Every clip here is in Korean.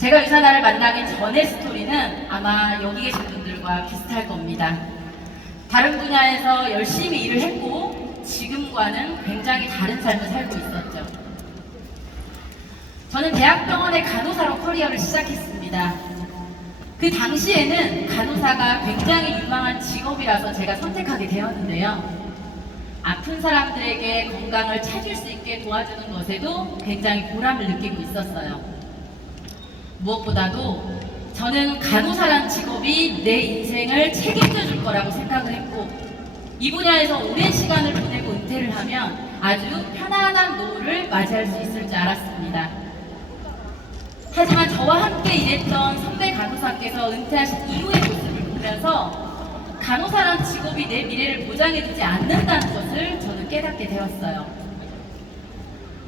제가 유사나를 만나기 전의 스토리는 아마 여기 계신 분들과 비슷할 겁니다. 다른 분야에서 열심히 일을 했고 지금과는 굉장히 다른 삶을 살고 있었죠. 저는 대학병원의 간호사로 커리어를 시작했습니다. 그 당시에는 간호사가 굉장히 유망한 직업이라서 제가 선택하게 되었는데요. 아픈 사람들에게 건강을 찾을 수 있게 도와주는 것에도 굉장히 보람을 느끼고 있었어요. 무엇보다도 저는 간호사란 직업이 내 인생을 책임져 줄 거라고 생각을 했고, 이 분야에서 오랜 시간을 보내고 은퇴를 하면 아주 편안한 노후를 맞이할 수 있을 줄 알았습니다. 하지만 저와 함께 일했던 선배 간호사께서 은퇴하신 이후의 모습을 보면서 간호사란 직업이 내 미래를 보장해주지 않는다는 것을 저는 깨닫게 되었어요.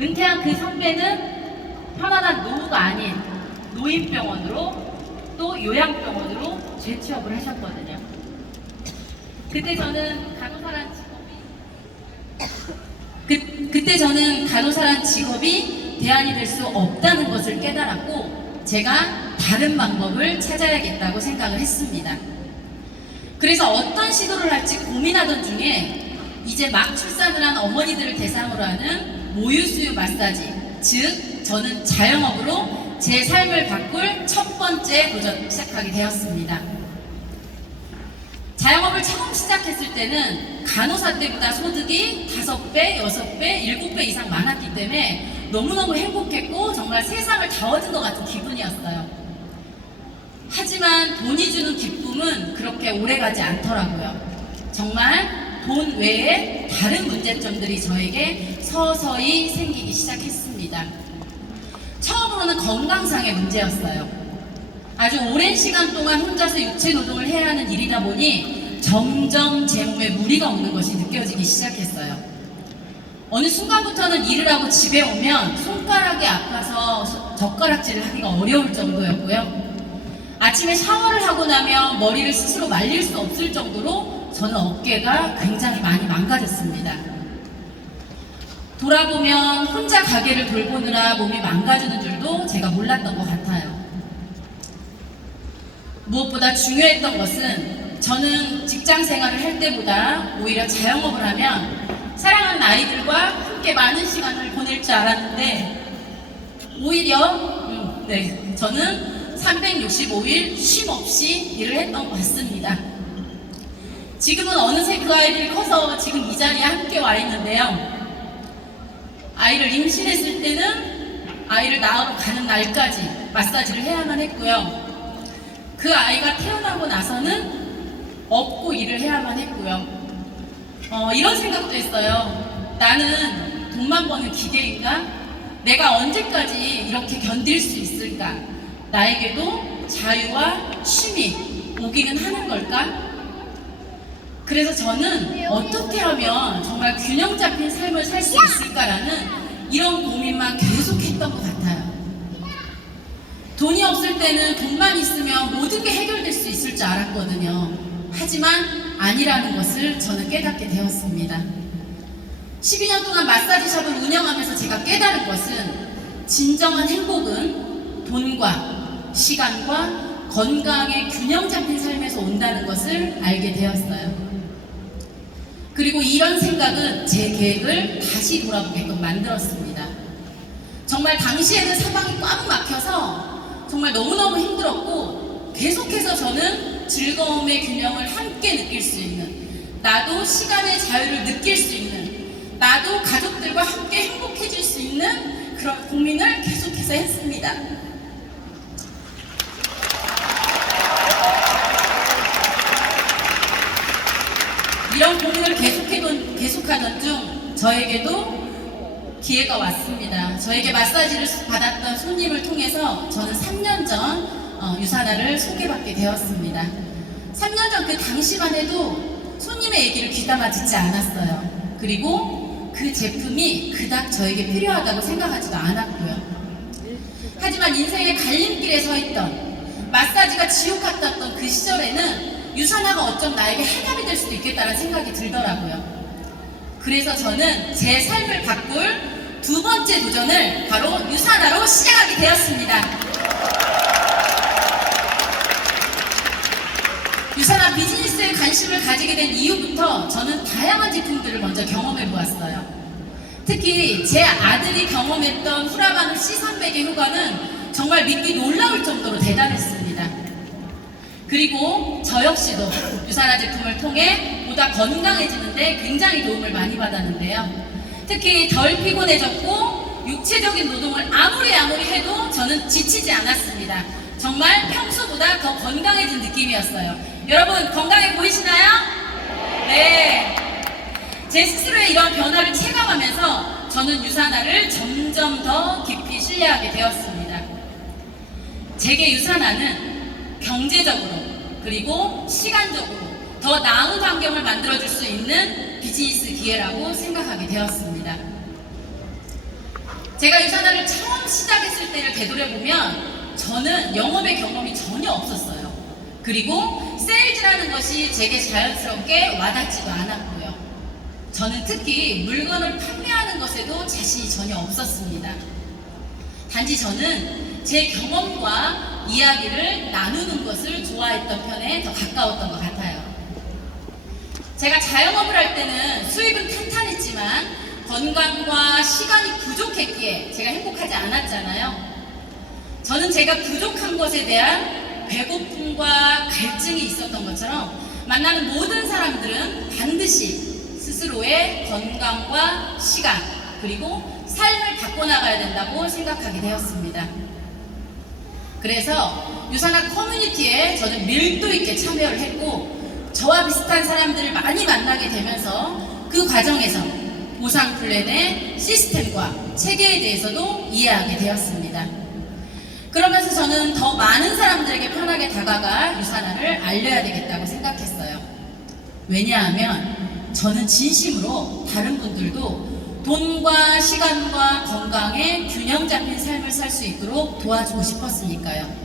은퇴한 그 선배는 편안한 노후가 아닌 노인병원으로 또 요양병원으로 재취업을 하셨거든요. 그때 저는 간호사란 직업이 대안이 될 수 없다는 것을 깨달았고, 제가 다른 방법을 찾아야겠다고 생각을 했습니다. 그래서 어떤 시도를 할지 고민하던 중에 이제 막 출산을 한 어머니들을 대상으로 하는 모유수유 마사지, 즉 저는 자영업으로 제 삶을 바꿀 첫 번째 도전을 시작하게 되었습니다. 자영업을 처음 시작했을 때는 간호사 때보다 소득이 5배, 6배, 7배 이상 많았기 때문에 너무너무 행복했고 정말 세상을 다 얻은 것 같은 기분이었어요. 하지만 돈이 주는 기쁨은 그렇게 오래가지 않더라고요. 정말 돈 외에 다른 문제점들이 저에게 서서히 생기기 시작했습니다. 처음으로는 건강상의 문제였어요. 아주 오랜 시간 동안 혼자서 육체 노동을 해야 하는 일이다 보니 점점 제 몸에 무리가 오는 것이 느껴지기 시작했어요. 어느 순간부터는 일을 하고 집에 오면 손가락이 아파서 젓가락질을 하기가 어려울 정도였고요. 아침에 샤워를 하고 나면 머리를 스스로 말릴 수 없을 정도로 저는 어깨가 굉장히 많이 망가졌습니다. 돌아보면 혼자 가게를 돌보느라 몸이 망가지는 줄도 제가 몰랐던 것 같아요. 무엇보다 중요했던 것은 저는 직장 생활을 할 때보다 오히려 자영업을 하면 사랑하는 아이들과 함께 많은 시간을 보낼 줄 알았는데 오히려 저는 365일 쉼 없이 일을 했던 것 같습니다. 지금은 어느새 그 아이들이 커서 지금 이 자리에 함께 와 있는데요. 아이를 임신했을 때는 아이를 낳으러 가는 날까지 마사지를 해야만 했고요. 그 아이가 태어나고 나서는 업고 일을 해야만 했고요. 이런 생각도 했어요. 나는 돈만 버는 기계인가? 내가 언제까지 이렇게 견딜 수 있을까? 나에게도 자유와 쉼이 오기는 하는 걸까? 그래서 저는 어떻게 하면 정말 균형 잡힌 삶을 살 수 있을까라는 이런 고민만 계속했던 것 같아요. 돈이 없을 때는 돈만 있으면 모든 게 해결될 수 있을 줄 알았거든요. 하지만 아니라는 것을 저는 깨닫게 되었습니다. 12년 동안 마사지샵을 운영하면서 제가 깨달은 것은 진정한 행복은 돈과 시간과 건강의 균형 잡힌 삶에서 온다는 것을 알게 되었어요. 그리고 이런 생각은 제 계획을 다시 돌아보게끔 만들었습니다. 정말 당시에는 사방이 꽉 막혀서 정말 너무너무 힘들었고 계속해서 저는 즐거움의 균형을 함께 느낄 수 있는, 나도 시간의 자유를 느낄 수 있는, 나도 가족들과 함께 행복해질 수 있는 그런 고민을 계속해서 했습니다. 이런 고민을 계속하던 중 저에게도 기회가 왔습니다. 저에게 마사지를 받았던 손님을 통해서 저는 3년 전 유사나를 소개받게 되었습니다. 3년 전 그 당시만 해도 손님의 얘기를 귀담아 듣지 않았어요. 그리고 그 제품이 그닥 저에게 필요하다고 생각하지도 않았고요. 하지만 인생의 갈림길에 서 있던, 마사지가 지옥 같았던 그 시절에는 유사나가 어쩜 나에게 해답이 될 수도 있겠다는 생각이 들더라고요. 그래서 저는 제 삶을 바꿀 두 번째 도전을 바로 유사나로 시작하게 되었습니다. 유산화에 관심을 가지게 된 이후부터 저는 다양한 제품들을 먼저 경험해 보았어요. 특히 제 아들이 경험했던 후라바누 C300의 효과는 정말 믿기 놀라울 정도로 대단했습니다. 그리고 저 역시도 유산화 제품을 통해 보다 건강해지는데 굉장히 도움을 많이 받았는데요. 특히 덜 피곤해졌고 육체적인 노동을 아무리 해도 저는 지치지 않았습니다. 정말 평소보다 더 건강해진 느낌이었어요. 여러분 건강해 보이시나요? 네. 제 스스로의 이런 변화를 체감하면서 저는 유산화를 점점 더 깊이 신뢰하게 되었습니다. 제게 유산화는 경제적으로 그리고 시간적으로 더 나은 환경을 만들어줄 수 있는 비즈니스 기회라고 생각하게 되었습니다. 제가 유산화를 처음 시작했을 때를 되돌아보면 저는 영업의 경험이 전혀 없었어요. 그리고 세일즈라는 것이 제게 자연스럽게 와닿지도 않았고요. 저는 특히 물건을 판매하는 것에도 자신이 전혀 없었습니다. 단지 저는 제 경험과 이야기를 나누는 것을 좋아했던 편에 더 가까웠던 것 같아요. 제가 자영업을 할 때는 수입은 탄탄했지만 건강과 시간이 부족했기에 제가 행복하지 않았잖아요. 저는 제가 부족한 것에 대한 배고픔과 갈증이 있었던 것처럼 만나는 모든 사람들은 반드시 스스로의 건강과 시간 그리고 삶을 바꿔나가야 된다고 생각하게 되었습니다. 그래서 유산화 커뮤니티에 저는 밀도 있게 참여를 했고 저와 비슷한 사람들을 많이 만나게 되면서 그 과정에서 보상 플랜의 시스템과 체계에 대해서도 이해하게 되었습니다. 그러면서 저는 더 많은 사람들에게 편하게 다가가 유산화를 알려야 되겠다고 생각했어요. 왜냐하면 저는 진심으로 다른 분들도 돈과 시간과 건강에 균형 잡힌 삶을 살 수 있도록 도와주고 싶었으니까요.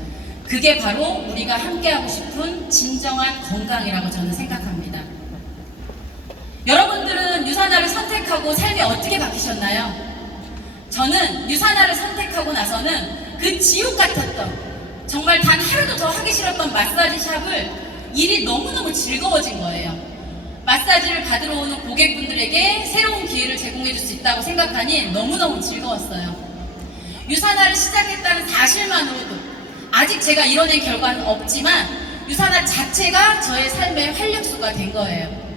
그게 바로 우리가 함께하고 싶은 진정한 건강이라고 저는 생각합니다. 여러분들은 유산화를 선택하고 삶이 어떻게 바뀌셨나요? 저는 유산화를 선택하고 나서는 그 지옥 같았던 정말 단 하루도 더 하기 싫었던 마사지 샵을 일이 너무너무 즐거워진 거예요. 마사지를 받으러 오는 고객분들에게 새로운 기회를 제공해 줄 수 있다고 생각하니 너무너무 즐거웠어요. 유산화를 시작했다는 사실만으로도 아직 제가 이뤄낸 결과는 없지만 유산화 자체가 저의 삶의 활력소가 된 거예요.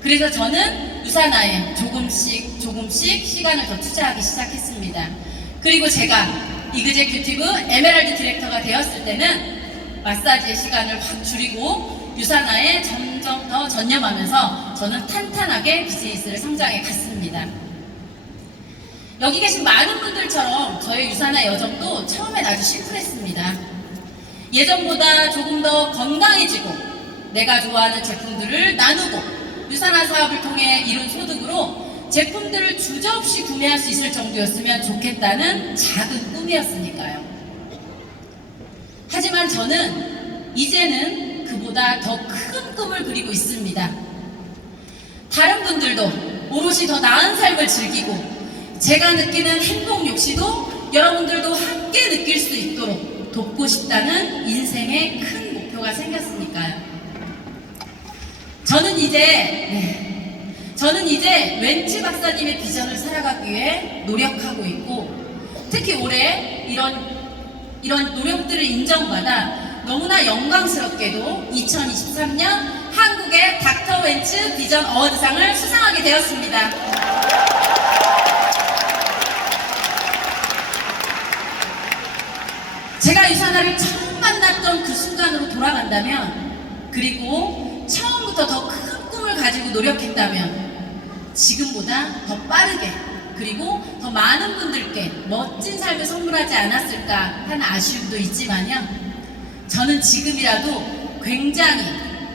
그래서 저는 유산화에 조금씩 시간을 더 투자하기 시작했습니다. 그리고 제가 이그제큐티브 에메랄드 디렉터가 되었을 때는 마사지의 시간을 확 줄이고 유산화에 점점 더 전념하면서 저는 탄탄하게 비즈니스를 성장해 갔습니다. 여기 계신 많은 분들처럼 저의 유산화 여정도 처음엔 아주 심플했습니다. 예전보다 조금 더 건강해지고 내가 좋아하는 제품들을 나누고 유산화 사업을 통해 이룬 소득으로 제품들을 주저없이 구매할 수 있을 정도였으면 좋겠다는 작은 꿈이었으니까요. 하지만 저는 이제는 그보다 더 큰 꿈을 그리고 있습니다. 다른 분들도 오롯이 더 나은 삶을 즐기고 제가 느끼는 행복 욕시도 여러분들도 함께 느낄 수 있도록 돕고 싶다는 인생의 큰 목표가 생겼으니까요. 저는 이제 웬치 박사님의 비전을 살아가기 위해 노력하고 있고 특히 올해 이런 노력들을 인정받아 너무나 영광스럽게도 2023년 한국의 닥터 웬츠 비전 어워드상을 수상하게 되었습니다. 제가 유산화를 처음 만났던 그 순간으로 돌아간다면 그리고 처음부터 더 큰 꿈을 가지고 노력했다면 지금보다 더 빠르게 그리고 더 많은 분들께 멋진 삶을 선물하지 않았을까 하는 아쉬움도 있지만요. 저는 지금이라도 굉장히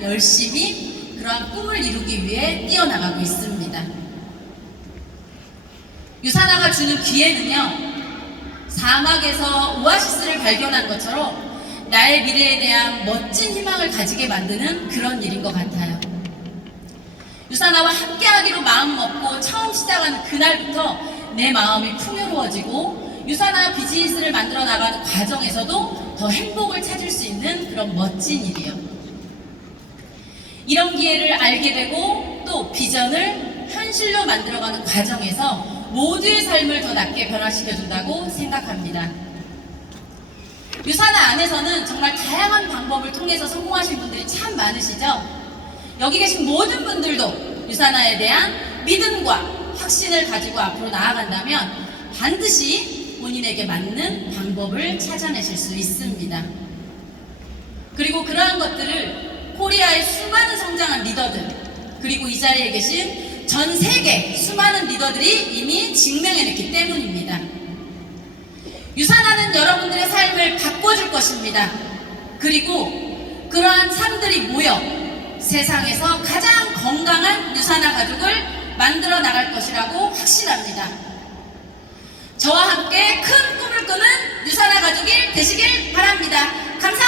열심히 그러한 꿈을 이루기 위해 뛰어나가고 있습니다. 유산화가 주는 기회는요. 사막에서 오아시스를 발견한 것처럼 나의 미래에 대한 멋진 희망을 가지게 만드는 그런 일인 것 같아요. 유산화와 함께하기로 마음먹고 처음 시작하는 그날부터 내 마음이 풍요로워지고 유산화 비즈니스를 만들어 나가는 과정에서도 더 행복을 찾을 수 있는 그런 멋진 일이에요. 이런 기회를 알게 되고 또 비전을 현실로 만들어가는 과정에서 모두의 삶을 더 낫게 변화시켜준다고 생각합니다. 유산화 안에서는 정말 다양한 방법을 통해서 성공하신 분들이 참 많으시죠? 여기 계신 모든 분들도 유산화에 대한 믿음과 확신을 가지고 앞으로 나아간다면 반드시 본인에게 맞는 방법을 찾아내실 수 있습니다. 그리고 그러한 것들을 코리아의 수많은 성장한 리더들, 그리고 이 자리에 계신 전 세계 수많은 리더들이 이미 증명해냈기 때문입니다. 유산화는 여러분들의 삶을 바꿔줄 것입니다. 그리고 그러한 삶들이 모여 세상에서 가장 건강한 유산화 가족을 만들어 나갈 것이라고 확신합니다. 저와 함께 큰 꿈을 꾸는 유산화 가족이 되시길 바랍니다. 감사합니다.